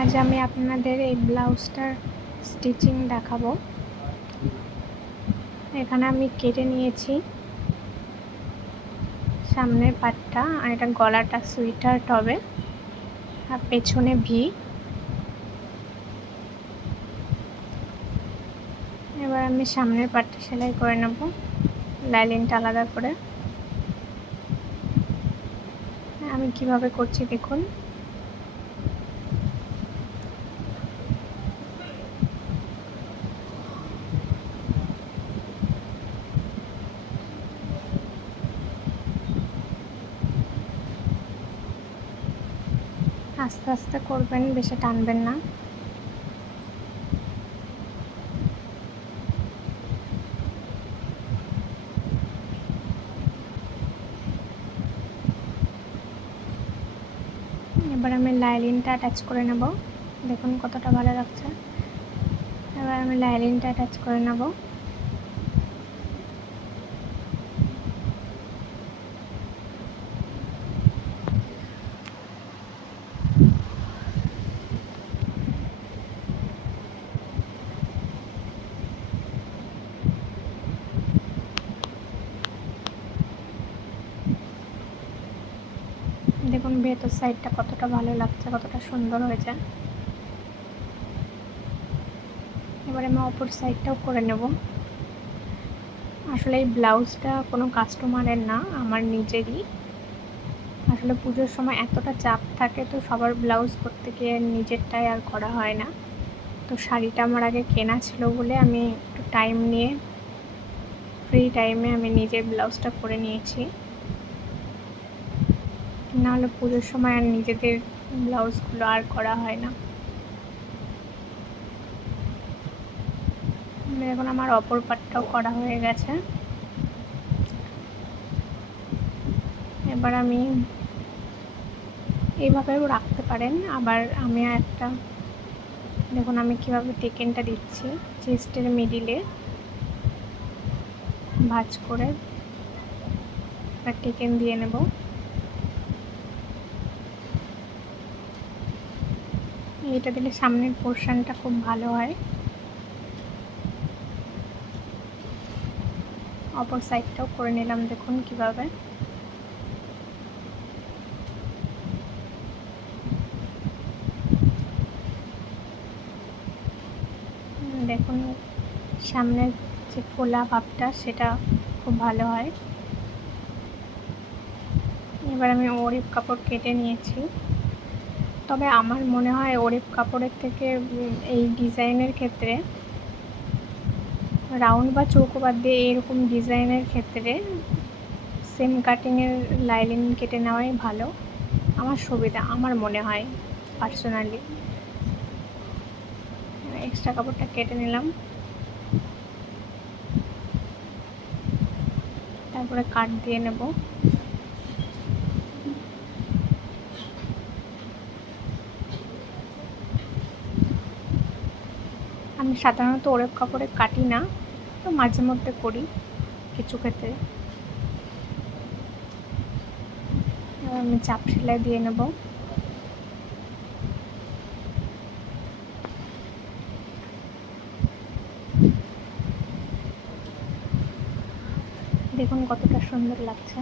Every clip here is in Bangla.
আজ আমি আপনাদের এই ব্লাউজটার স্টিচিং দেখাবো। এখানে আমি কেটে নিয়েছি সামনের পাটটা, আর এটা গলাটা সুইটার্ট হবে, আর পেছনে ভি। এবার আমি সামনের পাটটা সেলাই করে নেব লাইনিংটা আলাদা করে। আমি কিভাবে করছি দেখুন। আস্তে আস্তে করবেন, বেশি টানবেন না। এবার আমি লাইনিংটা অ্যাটাচ করে নেব, দেখুন কতটা ভালো লাগছে। এবার আমি লাইনিংটা অ্যাটাচ করে নেব। দেখুন ভেতর সাইডটা কতটা ভালো লাগছে, কতটা সুন্দর হয়েছে। এবার আমি অপর সাইডটাও করে নেব। আসলে এই ব্লাউজটা কোনো কাস্টমারের না, আমার নিজেরই। আসলে পুজোর সময় এতটা চাপ থাকে, তো সবার ব্লাউজ করতে গিয়ে নিজেরটাই আর করা হয় না। তো শাড়িটা আমার আগে কেনা ছিল বলে আমি একটু টাইম নিয়ে ফ্রি টাইমে আমি নিজের ব্লাউজটা করে নিয়েছি। নাহলে পুজোর সময় আর নিজেদের ব্লাউজগুলো আর করা হয় না। এখন আমার অপর পাটটাও করা হয়ে গেছে। এবার আমি এইভাবেও রাখতে পারেন, আবার আমি একটা দেখুন আমি কিভাবে টেকেনটা দিচ্ছি। চেস্টের মিডিলে ভাঁজ করে এবার টেকেন দিয়ে নেব। এটা দিলে সামনের পোর্শনটা খুব ভালো হয়। অপর সাইডটাও করে নিলাম, দেখুন কিভাবে। দেখুন সামনের যে ফোলা ভাবটা সেটা খুব ভালো হয়। এবার আমি ওড়িপ কাপড় কেটে নিয়েছি। তবে আমার মনে হয় ওড়িপ কাপড়ের থেকে এই ডিজাইনের ক্ষেত্রে রাউন্ড বা চৌকো বাদ দিয়ে এরকম ডিজাইনের ক্ষেত্রে সেম কাটিংয়ের লাইনিং কেটে নেওয়াই ভালো, আমার সুবিধা আমার মনে হয় পার্সোনালি। এক্সট্রা কাপড়টা কেটে নিলাম, তারপরে কাট দিয়ে নেব। আমি সাধারণত ওড়িপ কাপড়ে কাটি না, তো মাঝে মধ্যে করি কিছু ক্ষেত্রে। আমি চাপ সেলাই দিয়ে নেব। দেখুন কতটা সুন্দর লাগছে।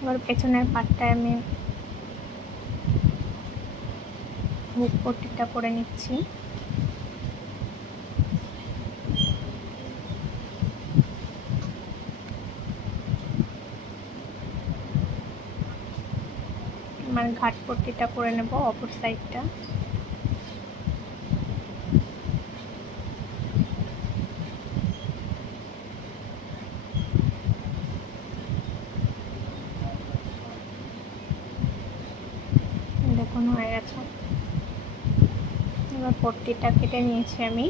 এবার পেছনের পাটটায় আমি হুক পট্টিটা করে নিচ্ছি। আমার ঘাট পট্টিটা করে নেব অপর সাইডটা। দেখুন হয়ে গেছে। এবার পট্টিটা কেটে নিয়েছি আমি।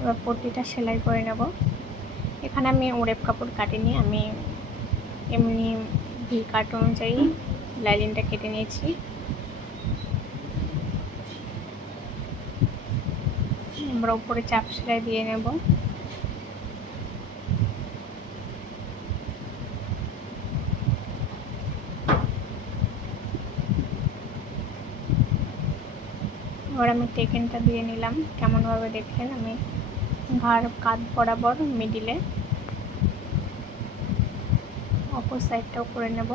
এবার পট্টিটা সেলাই করে নেব। এখানে আমি ওড়িপ কাপড় কাটিনি, আমি এমনি ভি কাট অনুযায়ী লাইনিংটা কেটে নিয়েছি। আমরা উপরে চাপ সেলাই দিয়ে নেব। এবার আমি টেকেনটা দিয়ে নিলাম। কেমনভাবে দেখলেন, আমি ঘাড় কাঁধ বরাবর মিডিলে, অপর সাইডটাও করে নেব।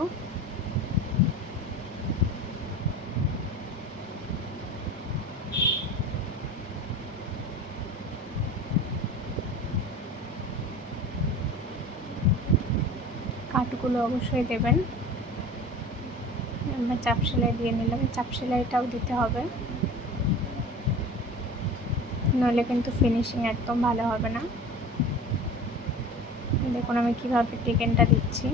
কাটগুলো অবশ্যই দেবেন। আমরা চাপ সেলাই দিয়ে নিলাম, চাপ সেলাইটাও দিতে হবে, নইলে কিন্তু ফিনিশিং একদম ভালো হবে না। দেখুন আমি কিভাবে টেকেনটা দিচ্ছি।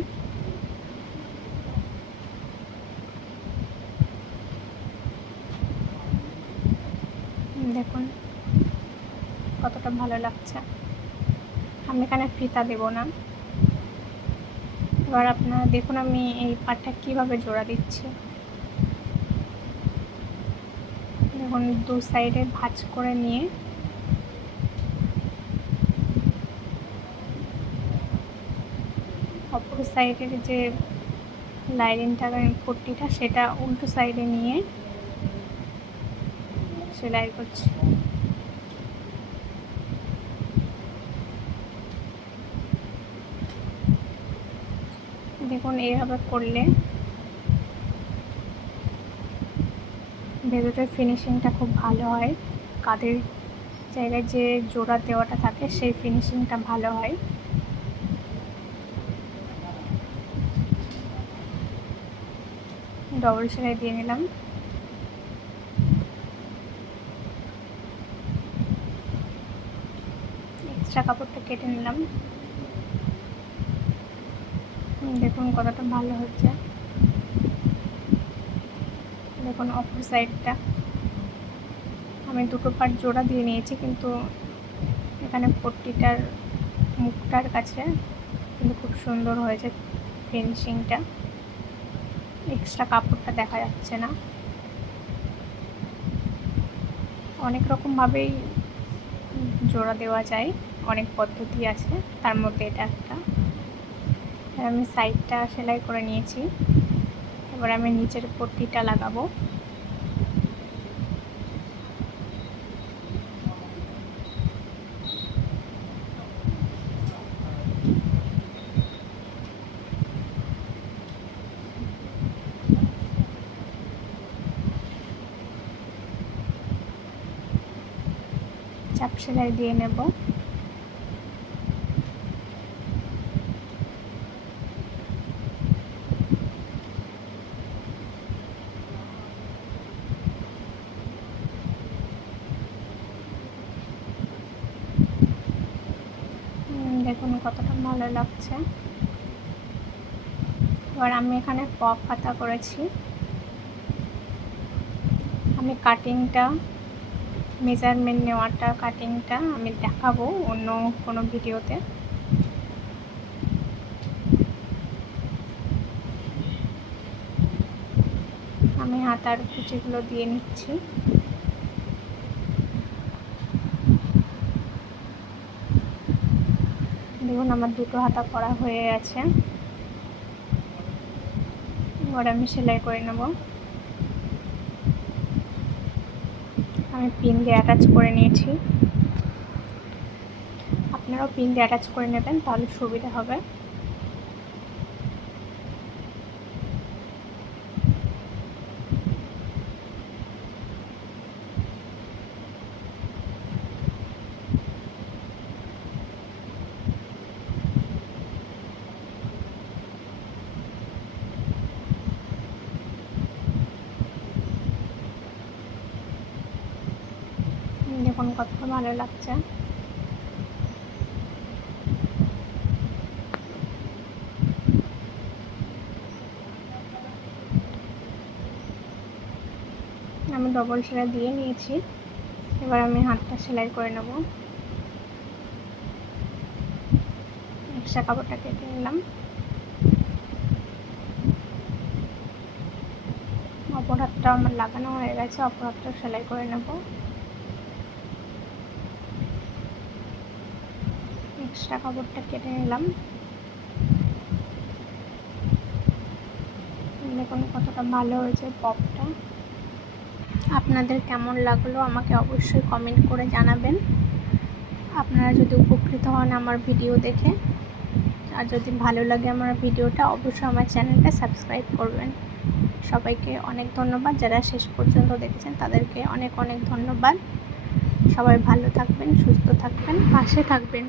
দেখুন কতটা ভালো লাগছে। আমি এখানে ফিতা দেব না। এবার আপনারা দেখুন আমি এই পাটটা কিভাবে জোড়া দিচ্ছি। দেখুন দু সাইডে ভাঁজ করে নিয়ে অপর সাইডের যে লাইনিংটা পট্টিটা সেটা উল্টো সাইডে নিয়ে সেলাই করছি। দেখুন এইভাবে করলে ভেতরের ফিনিশিংটা খুব ভালো হয়। কাঁধের জায়গায় যে জোড়া দেওয়াটা থাকে সেই ফিনিশিংটা ভালো হয়। ডবল সেলাই দিয়ে নিলাম। এক্সট্রা কাপড়টা কেটে নিলাম। দেখুন কতটা ভালো হচ্ছে। দেখুন অপর সাইডটা আমি দুটো পার্ট জোড়া দিয়ে নিয়েছি, কিন্তু এখানে পট্টিটার মুখটার কাছে কিন্তু খুব সুন্দর হয়েছে ফিনিশিংটা। এক্সট্রা কাপড়টা দেখা যাচ্ছে না। অনেক রকমভাবেই জোড়া দেওয়া যায়, অনেক পদ্ধতি আছে, তার মধ্যে এটা একটা। আমি সাইডটা সেলাই করে নিয়েছি। এবার আমি নিচের পট্টিটা লাগাবো। চাপ সেলাই দিয়ে নেব। দেখুন কতটা ভালো লাগছে। এবার আমি এখানে পপ হাতা করেছি। আমি কাটিংটা, মেজারমেন্ট নেওয়াটা, কাটিংটা আমি দেখাবো অন্য কোনো ভিডিওতে। আমি হাতার কুচিগুলো দিয়ে নিচ্ছি। দেখুন আমার দুটো হাতা করা হয়ে গেছে। এবার আমি সেলাই করে নেব। আমি পিন দিয়ে অ্যাটাচ করে নিয়েছি। আপনারাও পিন দিয়ে অ্যাটাচ করে নেবেন, তাহলে সুবিধা হবে। দেখুন কতটা ভালো লাগছে। আমি ডবল সেলাই দিয়ে নিয়েছি। এবার আমি হাতটা সেলাই করে নেব। এক্সট্রা কাপড়টা কেটে নিলাম। অপর হাতটা আমার লাগানো হয়ে গেছে, অপর হাতটা সেলাই করে নেব। এক্সট্রা কাপড়টা কেটে নিলাম। দেখুন কতটা ভালো হয়েছে পপটা। আপনাদের কেমন লাগলো আমাকে অবশ্যই কমেন্ট করে জানাবেন। আপনারা যদি উপকৃত হন আমার ভিডিও দেখে, আর যদি ভালো লাগে আমার ভিডিওটা, অবশ্যই আমার চ্যানেলটা সাবস্ক্রাইব করবেন। সবাইকে অনেক ধন্যবাদ, যারা শেষ পর্যন্ত দেখেছেন তাদেরকে অনেক অনেক ধন্যবাদ। সবাই ভালো থাকবেন, সুস্থ থাকবেন, পাশে থাকবেন।